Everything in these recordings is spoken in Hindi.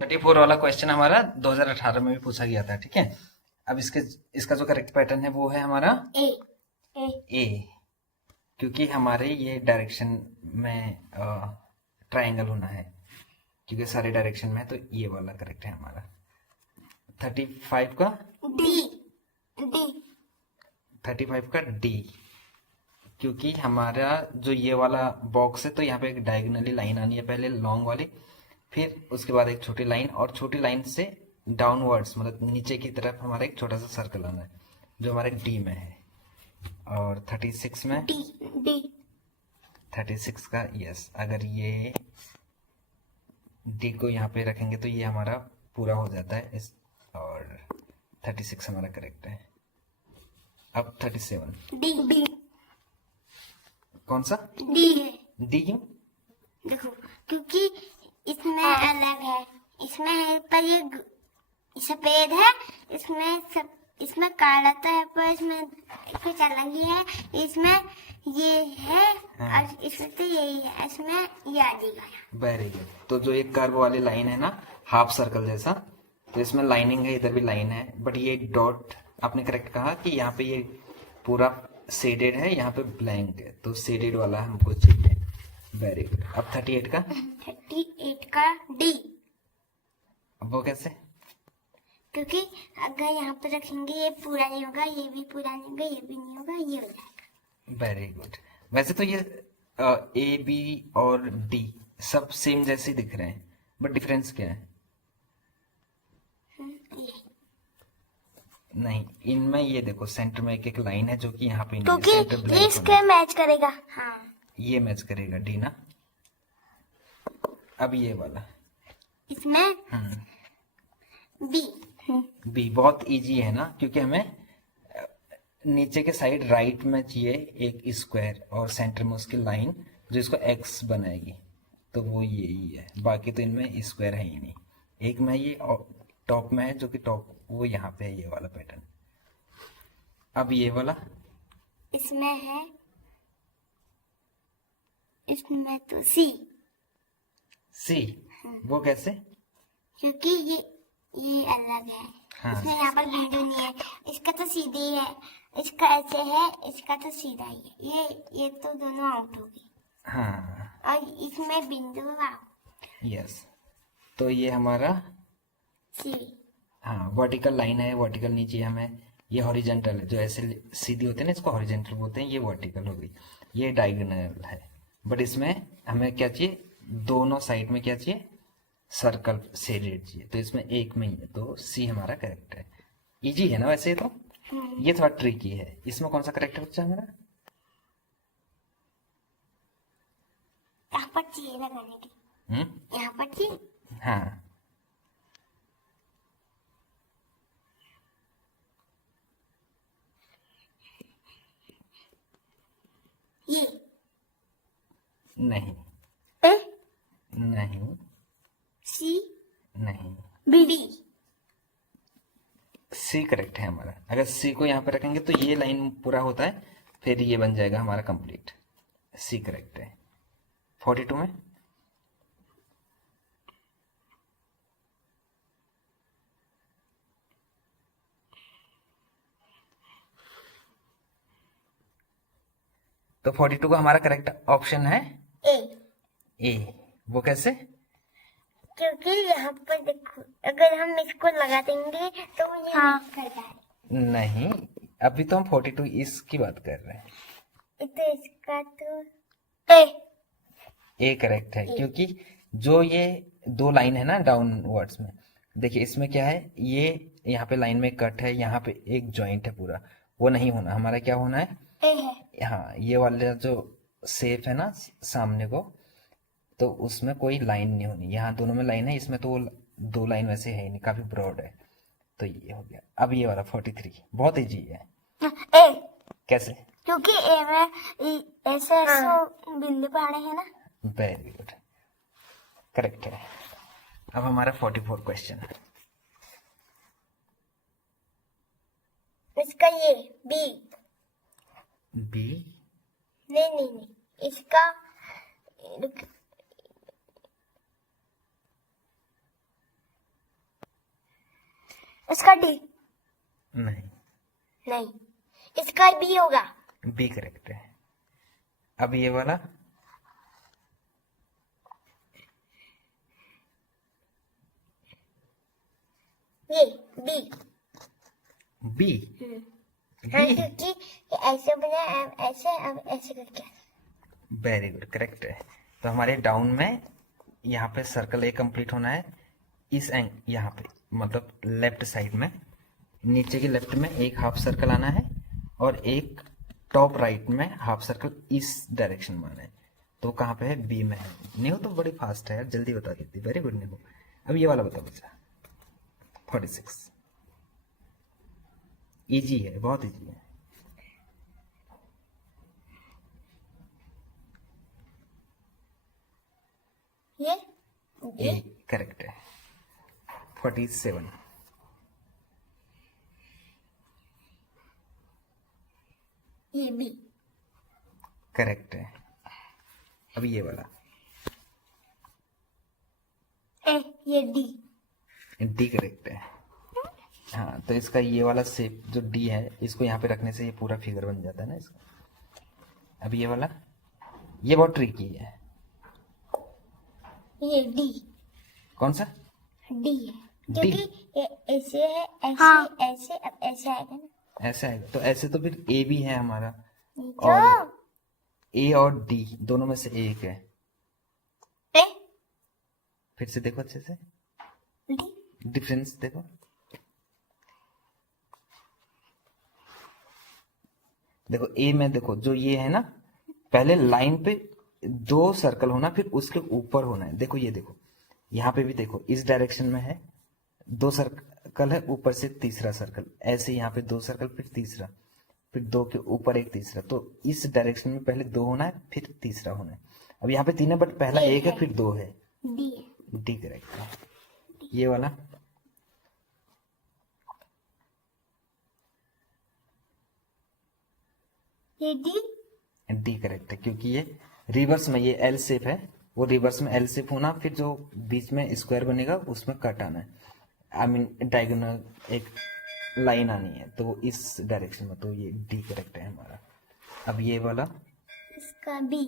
34 वाला क्वेश्चन हमारा 2018 में भी पूछा गया था। ठीक है, अब इसका जो करेक्ट पैटर्न है वो है हमारा ए ए ए, क्योंकि हमारे ये डायरेक्शन में ट्राइंगल होना है, क्योंकि सारे डायरेक्शन में है, तो ये वाला करेक्ट है हमारा। 35 का डी डी 35 का डी, क्योंकि हमारा जो ये वाला बॉक्स है तो यहाँ पे एक डायगोनली लाइन आनी है, पहले लॉन्ग वाली, फिर उसके बाद एक छोटी लाइन, और छोटी लाइन से डाउनवर्ड्स मतलब नीचे की तरफ हमारा एक छोटा सा सर्कल आना है जो हमारे डी में है। और 36 में डी डी 36 का यस, अगर ये डी को यहाँ पे रखेंगे तो ये हमारा पूरा हो जाता है इस, और 36 हमारा करेक्ट है। अब 37 डी डी कौन सा डी है। डी क्यों? देखो, क्योंकि इसमें अलग है, इसमें है पर ये सफेद है, इसमें काला तो है पर इसमें कुछ अलग ही है। इसमें ये है और इसमें तो यही है, इसमें ये आ जाएगा। Very good. तो जो एक कर्व वाली लाइन है ना, हाफ सर्कल जैसा, तो इसमें लाइनिंग है, इधर भी लाइन है, बट ये डॉट आपने करेक्ट कहा कि यहाँ पे ये पूरा शेडेड है, यहाँ पे ब्लैंक है, तो शेडेड वाला हमको चाहिए। Very good. अब 38 का 38 का डी, अब वो कैसे? क्योंकि अगर यहाँ पे रखेंगे ये पूरा नहीं होगा, ये भी पूरा नहीं होगा, ये भी नहीं होगा, ये हो जाएगा। Very good. वैसे तो ये ए बी और डी सब सेम जैसे दिख रहे हैं, बट डिफरेंस क्या है? ये नहीं, इनमें ये देखो सेंटर में एक एक लाइन है जो कि यहाँ पे नहीं है, क्योंकि सेंटर ये ब्लैंक इसके होना है। मैच करेगा। हाँ, ये मैच करेगा डी ना। अब ये वाला इसमें बी बी बहुत इजी है ना, क्योंकि हमें नीचे के साइड राइट में चाहिए एक स्क्वायर और सेंटर में उसकी लाइन जो इसको एक्स बनाएगी, तो वो यही है। बाकी तो इनमें स्क्वायर है ही नहीं। एक में ये टॉप में है, जो कि टॉप वो यहाँ पे है, ये वाला पैटर्न। अब ये वाला इसमें है, इसमें तो सी, सी, वो कैसे? क्योंकि ये अलग है। हाँ। इसमें यहाँ पर बिंदु नहीं है, इसका तो सीधी है, इसका ऐसे है, इसका तो सीधा ही है। ये तो दोनों आउट हो गई, हाँ और इसमें बिंदु यस, तो ये हमारा सी। हाँ वर्टिकल लाइन है, वर्टिकल नीचे हमें, ये हॉरिजेंटल है, जो ऐसे सीधी होते हैं ना इसको हॉरिजेंटल बोलते हैं, ये वर्टिकल हो गई, ये डायगोनल है। बट इसमें हमें क्या चाहिए, दोनों साइड में क्या चाहिए, सर्कल शेडेड चाहिए, तो इसमें एक में ही है, तो सी हमारा करेक्ट है। इजी है ना वैसे तो, ये थोड़ा ट्रिकी है। इसमें कौन सा करेक्ट बच्चा हमारा? यहाँ पर चाहिए लगाने की, यहाँ पर चाहिए। हाँ ये नहीं ए नहीं सी नहीं, बी डी। सी करेक्ट है हमारा। अगर सी को यहाँ पे रखेंगे तो ये लाइन पूरा होता है, फिर ये बन जाएगा हमारा कंप्लीट। सी करेक्ट है। 42 में तो 42 का हमारा करेक्ट ऑप्शन है ए, ए। वो कैसे? क्योंकि यहाँ पर देखो, अगर हम इसको लगा देंगे तो ये कर जाए। नहीं, अभी तो हम 42 इसकी बात कर रहे हैं। तो इसका तो ए ए करेक्ट है, क्योंकि जो ये दो लाइन है ना डाउनवर्ड्स में, देखिए इसमें क्या है, ये यहाँ पे लाइन में कट है, यहाँ पे एक जॉइंट है पूरा, वो नहीं होना। हमारा क्या होना है, ए है। हाँ ये वाला जो शेप है ना सामने को, तो उसमें कोई लाइन नहीं होनी। यहाँ दोनों में लाइन है, इसमें तो दो लाइन वैसे है नहीं, काफी ब्रॉड है, तो ये हो गया। अब ये वाला 43 बहुत इजी है। ए, कैसे? क्योंकि ए में ऐसे ऐसे बिंदु पड़े हैं ना। वेरी गुड, करेक्ट है। अब हमारा 44 क्वेश्चन है। इसका ये बी, बी नहीं, इसका इसका डी नहीं, नहीं, इसका बी होगा। बी करेक्ट है। अब ये वाला ये बी। बी। हाँ, बी क्योंकि ये ऐसे बना, अब ऐसे, अब ऐसे करके। वेरी गुड, करेक्ट है। तो हमारे डाउन में यहाँ पे सर्कल ए कंप्लीट होना है, इस एंग यहाँ पे मतलब लेफ्ट साइड में, नीचे के लेफ्ट में एक हाफ सर्कल आना है और एक टॉप राइट में हाफ सर्कल इस डायरेक्शन में आना है। तो कहाँ पे है? बी में है। नीहू तो बड़ी फास्ट है यार, जल्दी बता देती। Very good Nihu. अब ये वाला बताओ बच्चा। 46 इजी है, बहुत इजी है। ये ए करेक्ट है। 47 ये बी। करेक्ट है। अब ये वाला ये डी। डी करेक्ट है। हाँ, तो इसका ये वाला शेप जो डी है, इसको यहाँ पे रखने से ये पूरा फिगर बन जाता है ना इसका। अब ये वाला, ये बहुत ट्रिकी है। ये डी। कौन सा? डी है, डी। क्योंकि ये ऐसे है, ऐसे, ऐसे, अब ऐसे आएगा ना। ऐसे आएगा तो ऐसे तो फिर ए भी है हमारा, ये और ए और डी दोनों में से एक है। ए फिर से देखो अच्छे से, डी। डिफरेंस देखो। देखो ए में देखो जो ये है ना, पहले लाइन पे 2 सर्कल होना, फिर उसके ऊपर होना है। देखो ये देखो, यहाँ पे भी देखो इस डायरेक्शन में है, 2 सर्कल है, ऊपर से तीसरा सर्कल, ऐसे यहाँ पे 2 सर्कल, फिर तीसरा, फिर 2 के ऊपर एक तीसरा। तो इस डायरेक्शन में पहले 2 होना है, फिर तीसरा होना है। अब यहाँ पे 3 है, बट पहला 1 है, फिर 2 है। डी है। डी करेक्ट है। ये वाला ये डी। डी करेक्ट है, क्योंकि ये रिवर्स में, ये एल शेप है, वो रिवर्स में एल शेप होना, फिर जो बीच में स्क्वायर बनेगा उसमें कट आना है, आई मीन डायगोनल एक लाइन आनी है, तो इस डायरेक्शन में। तो ये डी करेक्ट है हमारा। अब ये वाला इसका बी।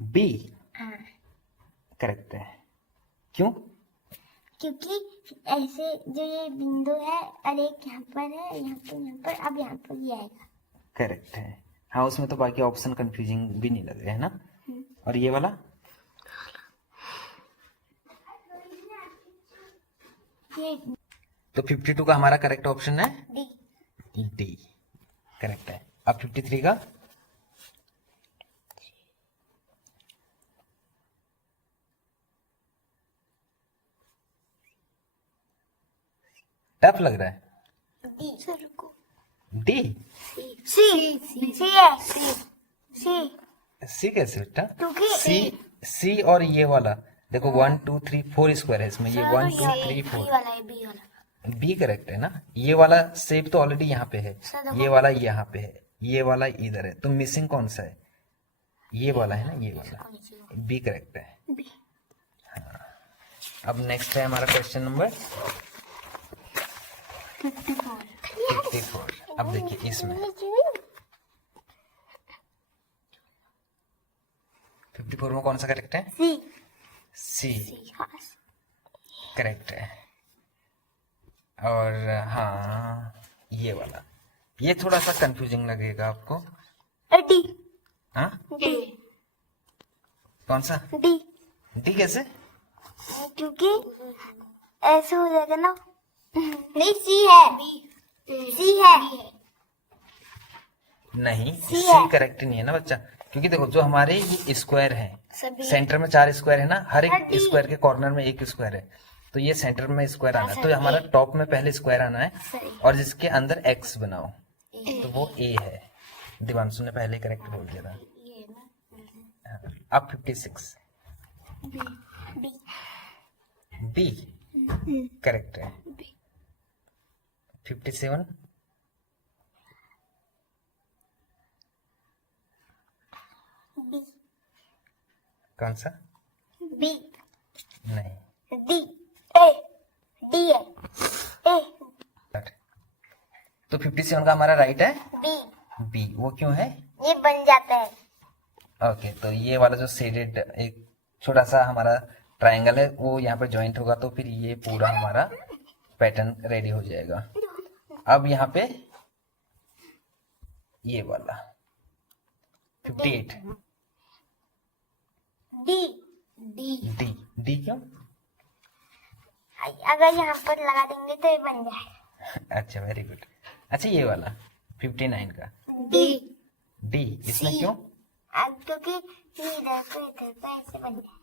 बी हाँ, करेक्ट है। क्यों? क्योंकि ऐसे जो ये बिंदु है, और एक यहाँ पर है, यहाँ पर, यहाँ पर, अब यहाँ पर ये आएगा। करेक्ट है। हाँ, उसमें तो बाकी ऑप्शन कंफ्यूजिंग भी नहीं लगे, है ना। और ये वाला ये तो 52 का हमारा करेक्ट ऑप्शन है डी। डी करेक्ट है। अब 53 का टफ लग रहा है। डी। सर को डी सी। सी है। सी। सी कैसे बेटा? क्योंकि सी और ये वाला देखो 1 2 3 4 स्क्वायर है इसमें, ये 1 2 3 बी 4। वाला है, बी वाला। बी करेक्ट है ना। ये वाला शेप तो ऑलरेडी यहाँ पे है, ये वाला यहाँ पे है, ये वाला इधर है, तो मिसिंग कौन सा है? ये वाला है ना, ये वाला। बी करेक्ट है। बी। अब नेक्स्ट है हमारा क्वेश्चन नंबर 54। अब देखिए इसमें 54 में कौन सा करेक्ट है? सी। सी करेक्ट है। और हाँ, ये वाला, ये थोड़ा सा कंफ्यूजिंग लगेगा आपको। डी। हाँ, डी। कौन सा? डी। डी कैसे? क्योंकि ऐसे हो जाएगा ना। नहीं, सी है। सी है। नहीं, सी सी है। करेक्ट नहीं है ना बच्चा, क्योंकि देखो जो हमारे ये स्क्वायर है, सभी सेंटर में 4 स्क्वायर है ना, हर एक हाँ, स्क्वायर के कॉर्नर में एक स्क्वायर है, तो ये सेंटर में स्क्वायर आना है, तो हमारा टॉप में पहले स्क्वायर आना है, सही। और जिसके अंदर एक्स बनाओ, तो वो ए है। दिवांशु ने पहले करेक्ट बोल दिया था। हाँ, अब 56 बी। बी करेक्ट है। 57 बी। कौन सा? बी। नहीं, डी। ए। डी है। ए तो 57 का हमारा राइट है बी। बी। वो क्यों है? ये बन जाता है। ओके, तो ये वाला जो शेडेड एक छोटा सा हमारा ट्रायंगल है वो यहाँ पे ज्वाइंट होगा, तो फिर ये पूरा हमारा पैटर्न रेडी हो जाएगा। अब यहाँ पे ये वाला 58 डी। डी। डी। डी क्यों? अगर यहाँ पर लगा देंगे तो ये बन जाएगा। अच्छा, वेरी गुड। अच्छा, ये वाला 59 का डी। डी, इसमें सी। क्यों? क्योंकि इधर को ऐसे बन जाए।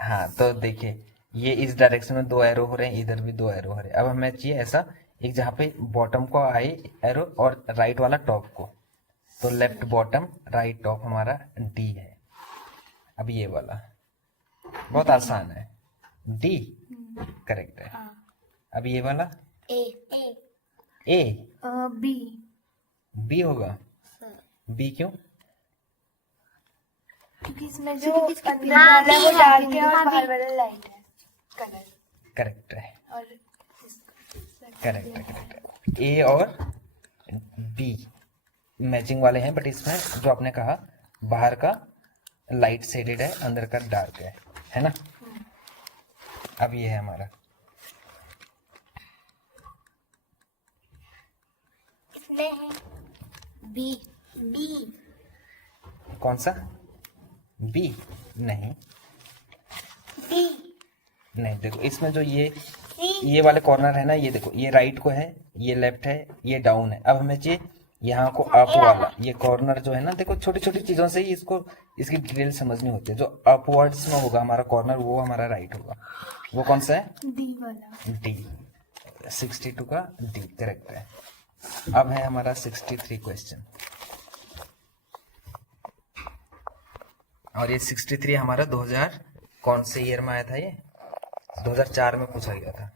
हाँ, तो देखिए ये इस डायरेक्शन में 2 एरो हो रहे हैं, इधर भी 2 एरो हो रहे हैं। अब हमें चाहिए ऐसा एक जहाँ पे बॉटम को आए एरो और राइट वाला टॉप को, तो लेफ्ट बॉटम राइट टॉप हमारा डी है। अब ये वाला बहुत आसान है, डी करेक्ट है। अब ये वाला ए। A B. बी होगा। बी क्यों? क्योंकि इसमें जो अंदर वाला है वो डार्क है और बाहर वाला लाइट है कलर। करेक्ट है, और करेक्ट है, करेक्ट है। ए और बी मैचिंग वाले हैं, बट इसमें जो आपने कहा बाहर का लाइट शेडेड है, अंदर का डार्क है ना? अब ये है हमारा इसमें है बी। बी। कौन सा? बी नहीं, डी। नहीं, देखो इसमें जो सी। ये वाले कॉर्नर है ना, ये देखो ये राइट को है, ये लेफ्ट है, ये डाउन है। अब हमें चाहिए यहाँ को अप वाला, ये कॉर्नर जो है ना, देखो छोटी छोटी चीजों से ही इसकी डिटेल समझनी होती है। जो अपवर्ड्स में होगा हमारा कॉर्नर वो हमारा राइट होगा। वो कौन सा है? डी वाला। डी। 62 का डी करेक्ट है। अब है हमारा 63 क्वेश्चन, और ये 63 हमारा 2000 कौन से ईयर में आया था? ये 2004 में पूछा गया था।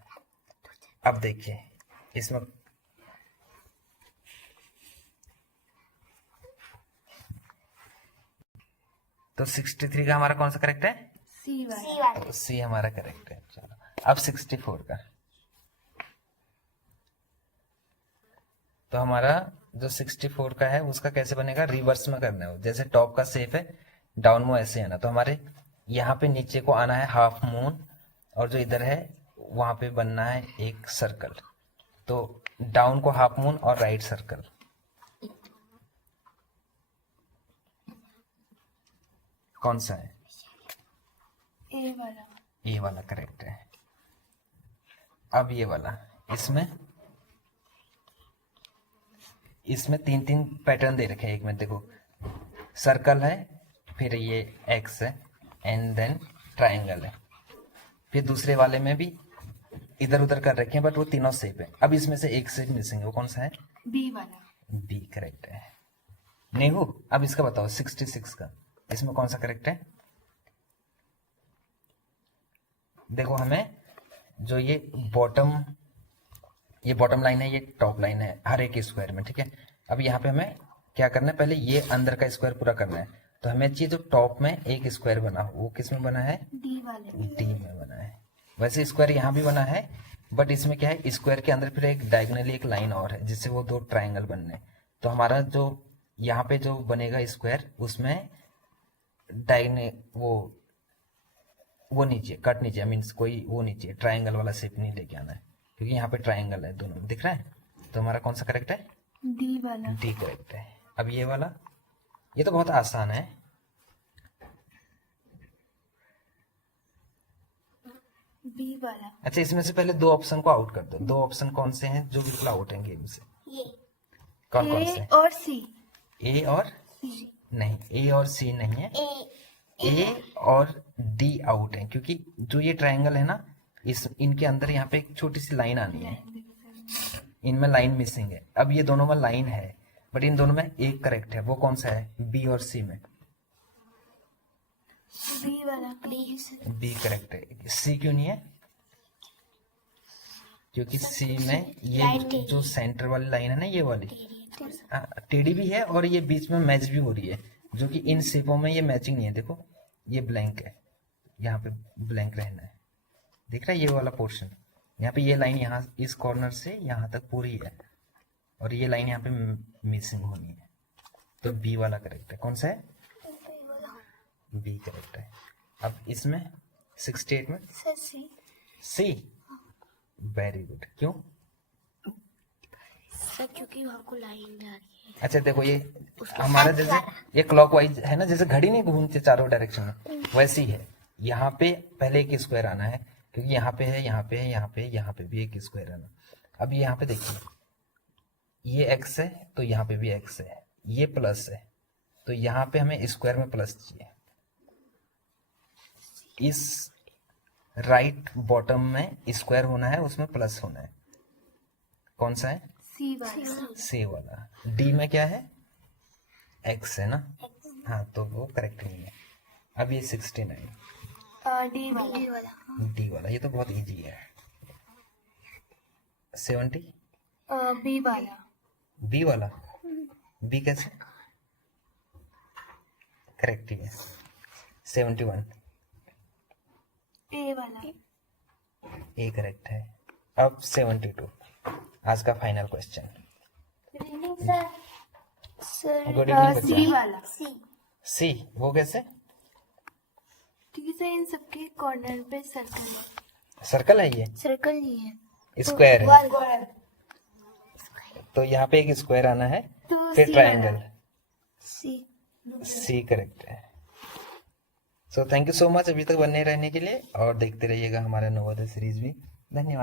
अब देखिए इसमें तो 63 का हमारा कौन सा करेक्ट है? सी वाला। सी वाला। तो सी हमारा करेक्ट है। चलो अब 64 का, तो हमारा जो 64 का है उसका कैसे बनेगा? रिवर्स में करना है। जैसे टॉप का शेप है, डाउन में ऐसे है ना, तो हमारे यहाँ पे नीचे को आना है हाफ मून, और जो इधर है वहां पे बनना है एक सर्कल। तो डाउन को हाफ मून और राइट सर्कल। कौन सा है? ए वाला। ये वाला करेक्ट है। अब ये वाला, इसमें 3 पैटर्न दे रखे हैं। एक में देखो सर्कल है, फिर ये एक्स है, एंड देन ट्रायंगल है। फिर दूसरे वाले में भी इधर उधर कर रखे हैं, बट वो तीनों सेप है। अब इसमें से एक सेप मिसिंग है, वो कौन सा है? बी वाला। बी करेक्ट है। नेहू अब इसका बताओ 66 का, इसमें कौन सा करेक्ट है? देखो हमें जो ये बॉटम लाइन है, ये टॉप लाइन है हर एक स्क्वायर में, ठीक है। अब यहाँ पे हमें क्या करना है? पहले ये अंदर का स्क्वायर पूरा करना है। तो हमें चाहिए जो टॉप में एक स्क्वायर बना हो, वो किस में बना है? डी वाले। डी में बना है। वैसे स्क्वायर यहाँ भी बना है, बट इसमें क्या है, स्क्वायर के अंदर फिर एक डायगोनली एक लाइन और है, जिससे वो 2 ट्रायंगल बनने हैं। तो हमारा जो यहाँ पे जो बनेगा स्क्वायर, उसमें डायगोनल वो नीचे कट नीचे, मीन्स कोई वो नीचे ट्रायंगल वाला शेप नहीं लेके आना है, क्योंकि यहाँ पे ट्रायंगल है दोनों दिख रहा है। तो हमारा कौन सा करेक्ट है? डी वाला। डी करेक्ट है। अब ये वाला, ये तो बहुत आसान है। बी वाला। अच्छा, इसमें से पहले 2 ऑप्शन को आउट कर दो। 2 ऑप्शन कौन से हैं जो बिल्कुल आउट हैं गेम से? ये। कौन कौन ए से? और सी। ए और सी। नहीं, ए और सी नहीं है। ए। ए और डी आउट है, क्योंकि जो ये ट्रायंगल है ना, इनके अंदर यहाँ पे एक छोटी सी लाइन आनी है, इनमें लाइन मिसिंग है। अब ये दोनों में लाइन है, बट इन दोनों में एक करेक्ट है। वो कौन सा है? बी और सी में। बी वाला। बी करेक्ट है। सी क्यों नहीं है? क्योंकि सी में ये जो सेंटर वाली लाइन है ना, ये वाली टेढ़ी भी है, और ये बीच में मैच भी हो रही है, जो कि इन शेपों में ये मैचिंग नहीं है। देखो ये ब्लैंक है, यहाँ पे ब्लैंक रहना है, दिख रहा है ये वाला पोर्शन, यहाँ पे ये लाइन यहाँ इस कॉर्नर से यहाँ तक पूरी है और ये लाइन यहाँ पे मिसिंग होनी है, तो बी वाला करेक्ट है। कौन सा है? बी करेक्ट है। अब इसमें 68 में sir C. C. Very good. क्यों? सर क्योंकि वहाँ को लाइन जा रही है। अच्छा देखो, ये हमारा जैसे ये क्लॉकवाइज है ना, जैसे घड़ी नहीं घूमते चारों डायरेक्शन में, वैसी है। यहाँ पे पहले एक स्क्वायर आना है, क्योंकि यहाँ पे है, यहाँ पे है, यहाँ पे, यहाँ पे भी एक स्क्वायर आना। अब यहाँ पे देखिए, ये एक्स है तो यहाँ पे भी एक्स है, ये प्लस है तो यहाँ पे हमें स्क्वायर में प्लस चाहिए। इस राइट बॉटम में स्क्वायर होना है, उसमें प्लस होना है। कौन सा है? सी वाला। सी वाला। डी में क्या है? एक्स है ना, हाँ तो वो करेक्ट नहीं है। अब ये 69 डी वाला। डी वाला, ये तो बहुत इजी है। 70 बी वाला। बी वाला। बी कैसे? करेक्ट ही है। 71 ए वाला। ए करेक्ट है। अब 72 आज का final question. Sir good evening C बच्चा। वाला। सी, वो कैसे? क्योंकि सर इन सबके कॉर्नर पे सर्कल है। सर्कल है, ये सर्कल नहीं है, स्क्वायर है, स्क्वायर। तो यहाँ पे एक स्क्वायर आना है, तो फिर सी ट्रायंगल। वाला। सी। सी करेक्ट है। So thank you so much अभी तक बने रहने के लिए, और देखते रहिएगा हमारा नवोदय सीरीज भी। धन्यवाद।